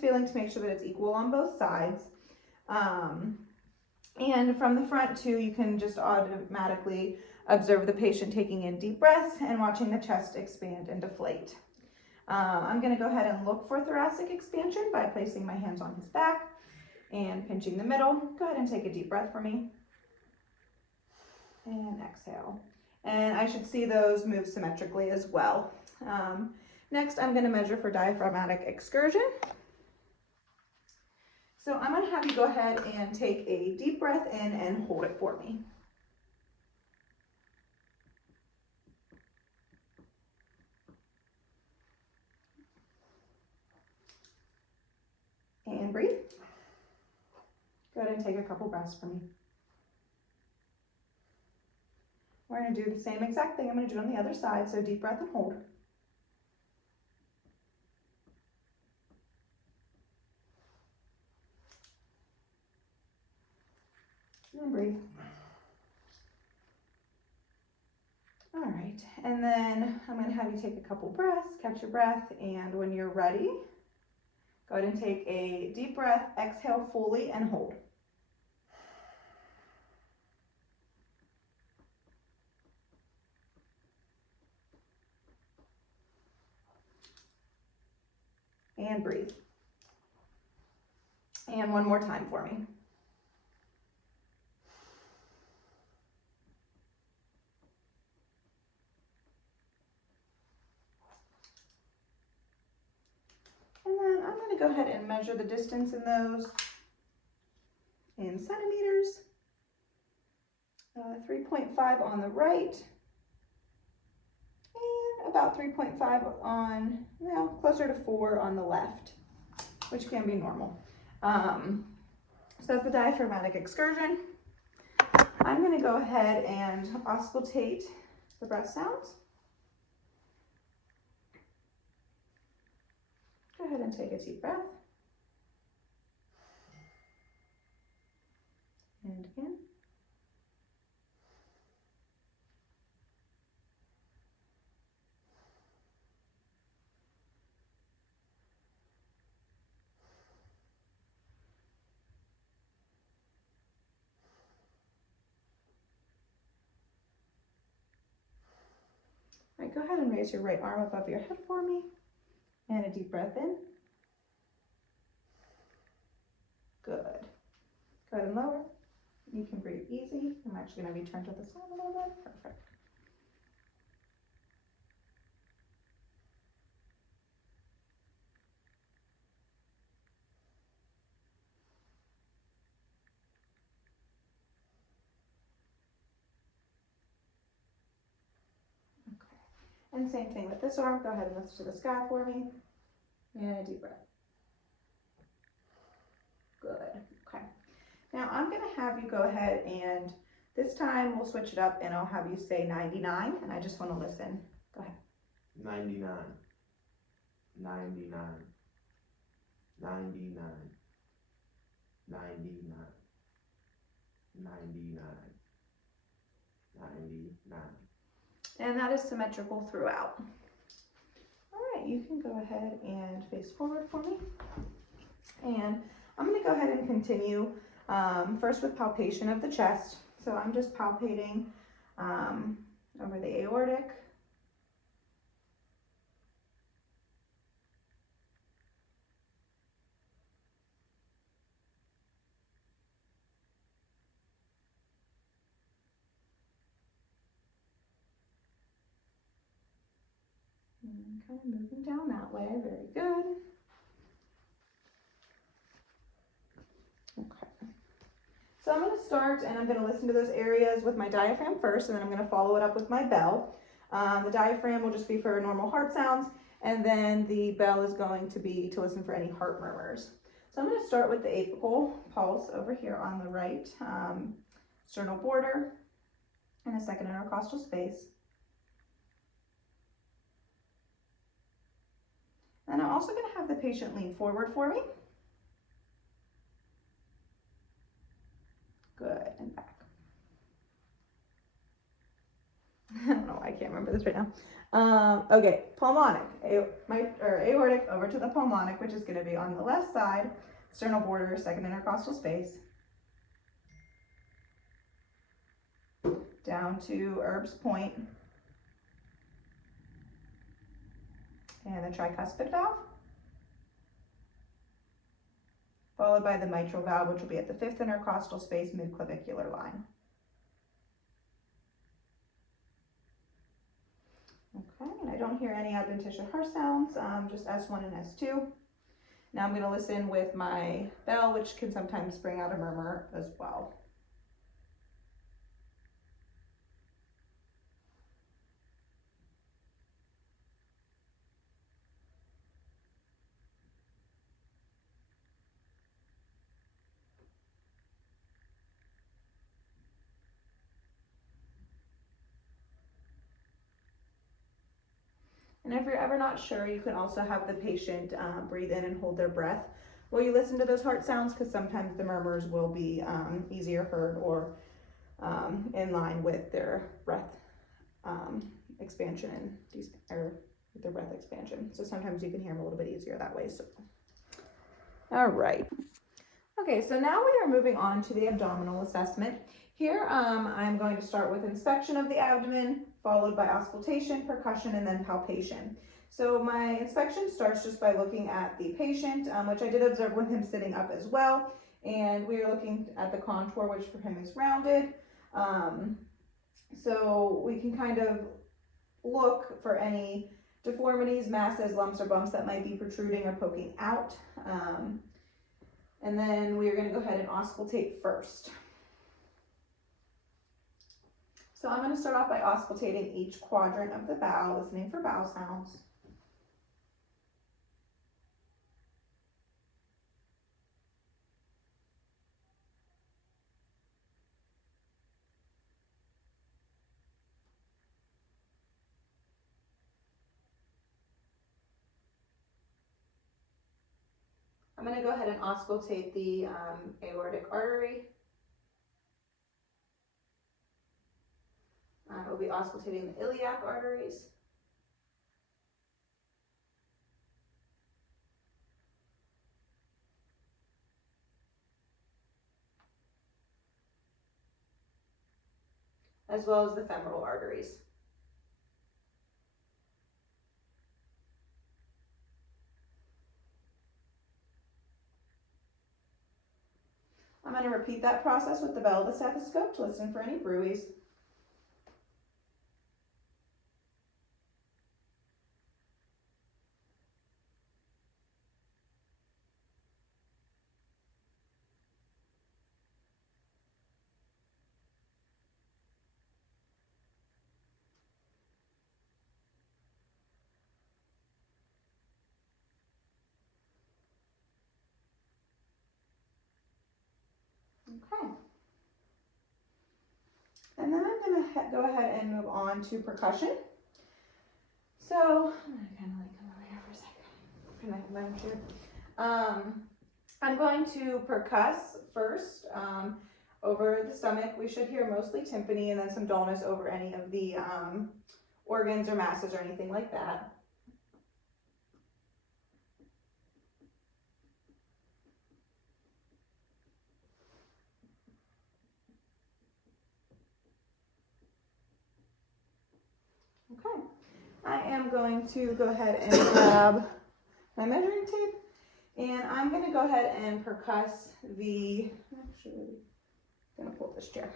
just feeling to make sure that it's equal on both sides. And from the front too, you can just automatically observe the patient taking in deep breaths and watching the chest expand and deflate. I'm going to go ahead and look for thoracic expansion by placing my hands on his back and pinching the middle. Go ahead and take a deep breath for me. And exhale. And I should see those move symmetrically as well. Next, I'm going to measure for diaphragmatic excursion. So I'm going to have you go ahead and take a deep breath in and hold it for me. And breathe. Go ahead and take a couple breaths for me. We're going to do the same exact thing. I'm going to do it on the other side. So deep breath and hold. And breathe. All right, and then I'm going to have you take a couple breaths, catch your breath, and when you're ready, go ahead and take a deep breath, exhale fully, and hold. And breathe. And one more time for me. And then I'm going to go ahead and measure the distance in those in centimeters. 3.5 on the right. And about 3.5 on, well, closer to 4 on the left, which can be normal. So that's the diaphragmatic excursion. I'm going to go ahead and auscultate the breath sounds. Go ahead and take a deep breath. And again. All right, go ahead and raise your right arm above your head for me. And a deep breath in. Good. Go ahead and lower. You can breathe easy. I'm actually going to be turned to the side a little bit. Perfect. And same thing with this arm. Go ahead and lift to the sky for me. And a deep breath. Good. Okay. Now I'm going to have you go ahead and this time we'll switch it up and I'll have you say 99 and I just want to listen. Go ahead. 99. 99. 99. 99. 99. 99. And that is symmetrical throughout. All right, you can go ahead and face forward for me. And I'm going to go ahead and continue first with palpation of the chest. So I'm just palpating over the aortic. And kind of moving down that way, very good. Okay. So I'm going to start and I'm going to listen to those areas with my diaphragm first, and then I'm going to follow it up with my bell. The diaphragm will just be for normal heart sounds, and then the bell is going to be to listen for any heart murmurs. So I'm going to start with the apical pulse over here on the right sternal border and the second intercostal space. And I'm also going to have the patient lean forward for me. Good, and back. I don't know why I can't remember this right now. Okay, pulmonic, aortic over to the pulmonic, which is going to be on the left side, sternal border, second intercostal space, down to Erb's point, and the tricuspid valve, followed by the mitral valve, which will be at the fifth intercostal space, midclavicular line. Okay, and I don't hear any adventitious heart sounds, just S1 and S2. Now I'm going to listen with my bell, which can sometimes bring out a murmur as well. And if you're ever not sure, you can also have the patient breathe in and hold their breath while you listen to those heart sounds, because sometimes the murmurs will be easier heard or in line with their breath expansion or their breath expansion. So sometimes you can hear them a little bit easier that way. So, all right. Okay, so now we are moving on to the abdominal assessment. Here, I'm going to start with inspection of the abdomen, followed by auscultation, percussion, and then palpation. So my inspection starts just by looking at the patient, which I did observe with him sitting up as well. And we are looking at the contour, which for him is rounded. So we can kind of look for any deformities, masses, lumps, or bumps that might be protruding or poking out. And then we are going to go ahead and auscultate first. So I'm going to start off by auscultating each quadrant of the bowel, listening for bowel sounds. I'm going to go ahead and auscultate the aortic artery. I will be auscultating the iliac arteries. As well as the femoral arteries. I'm going to repeat that process with the bell of the stethoscope to listen for any bruits. Okay. And then I'm going to go ahead and move on to percussion. So, I'm going to kind of like come over here for a second. Connect my chair. I'm going to percuss first over the stomach. We should hear mostly tympany and then some dullness over any of the organs or masses or anything like that. Okay, I am going to go ahead and grab my measuring tape, and I'm going to go ahead and percuss the, actually, I'm going to pull this chair.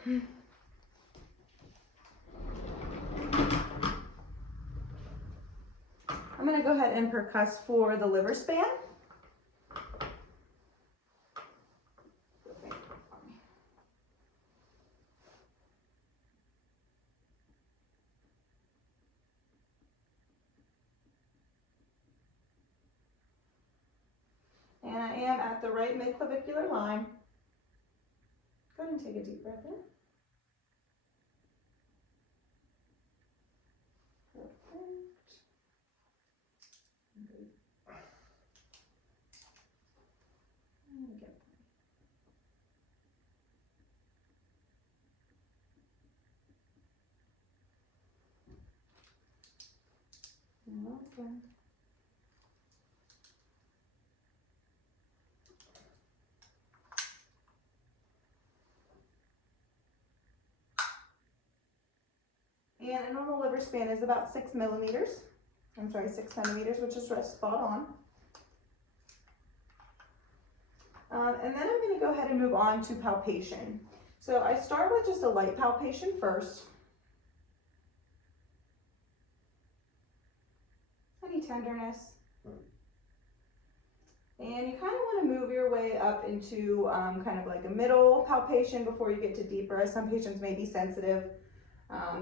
I'm going to go ahead and percuss for the liver span. And I am at the right midclavicular line. Go ahead and take a deep breath in. Perfect. Good. Okay. And a normal liver span is about 6 millimeters. I'm sorry, 6 centimeters, which is just spot on. And then I'm going to go ahead and move on to palpation. So I start with just a light palpation first. Any tenderness. And you kind of want to move your way up into kind of like a middle palpation before you get to deeper, as some patients may be sensitive.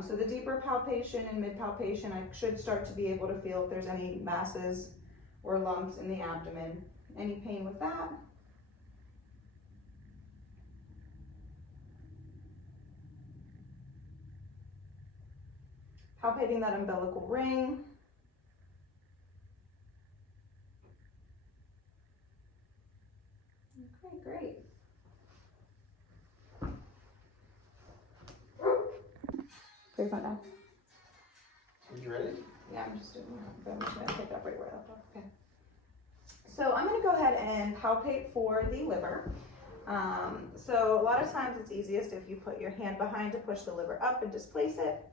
So the deeper palpation and mid palpation, I should start to be able to feel if there's any masses or lumps in the abdomen. Any pain with that? Palpating that umbilical ring. Okay, great. Pretty fun now. You ready? Yeah, I'm just gonna pick up right where I left off. Okay. So I'm gonna go ahead and palpate for the liver. So a lot of times it's easiest if you put your hand behind to push the liver up and displace it.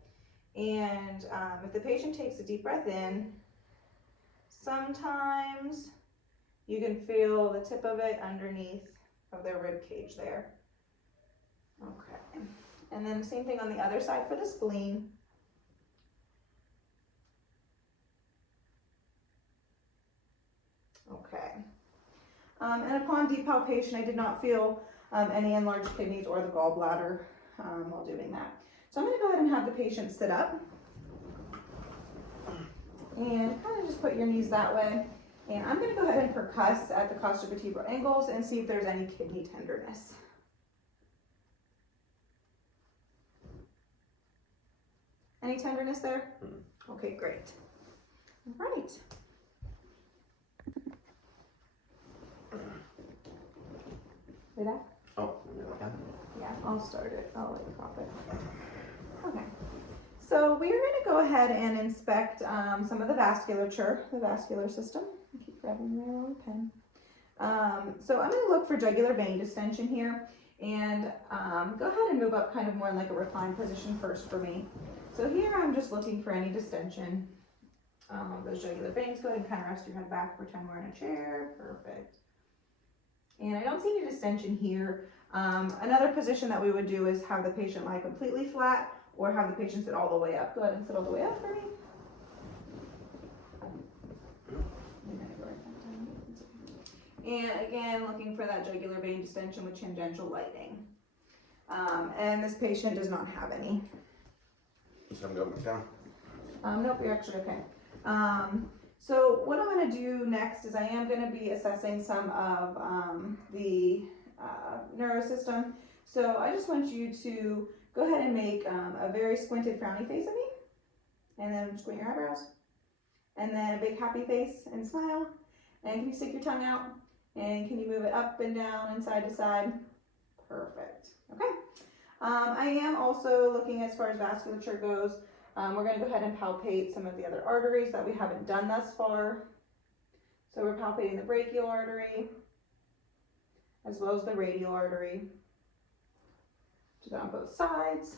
And if the patient takes a deep breath in, sometimes you can feel the tip of it underneath of their rib cage there. Okay. And then same thing on the other side for the spleen. Okay. And upon deep palpation, I did not feel any enlarged kidneys or the gallbladder while doing that. So I'm going to go ahead and have the patient sit up and kind of just put your knees that way. And I'm going to go ahead and percuss at the costovertebral angles and see if there's any kidney tenderness. Any tenderness there? Okay, great. All right. Read that? Oh, you like that? Yeah, I'll start it. I'll let you pop it. Okay. So we're going to go ahead and inspect some of the vasculature, the vascular system. I keep grabbing my wrong pen. So I'm going to look for jugular vein distension here, and go ahead and move up kind of more in like a reclined position first for me. So here I'm just looking for any distension. Those jugular veins, go ahead and kind of rest your head back, pretend we're in a chair. Perfect. And I don't see any distension here. Another position that we would do is have the patient lie completely flat or have the patient sit all the way up. Go ahead and sit all the way up for me. And again, looking for that jugular vein distension with tangential lighting. And this patient does not have any. So I'm going down. Nope, you're actually okay. So what I'm going to do next is I am going to be assessing some of the neurosystem. So I just want you to go ahead and make a very squinted frowny face at me. And then squint your eyebrows. And then a big happy face and smile. And can you stick your tongue out? And can you move it up and down and side to side? Perfect. Okay. I am also looking as far as vasculature goes. We're going to go ahead and palpate some of the other arteries that we haven't done thus far. So we're palpating the brachial artery as well as the radial artery. Do that on both sides.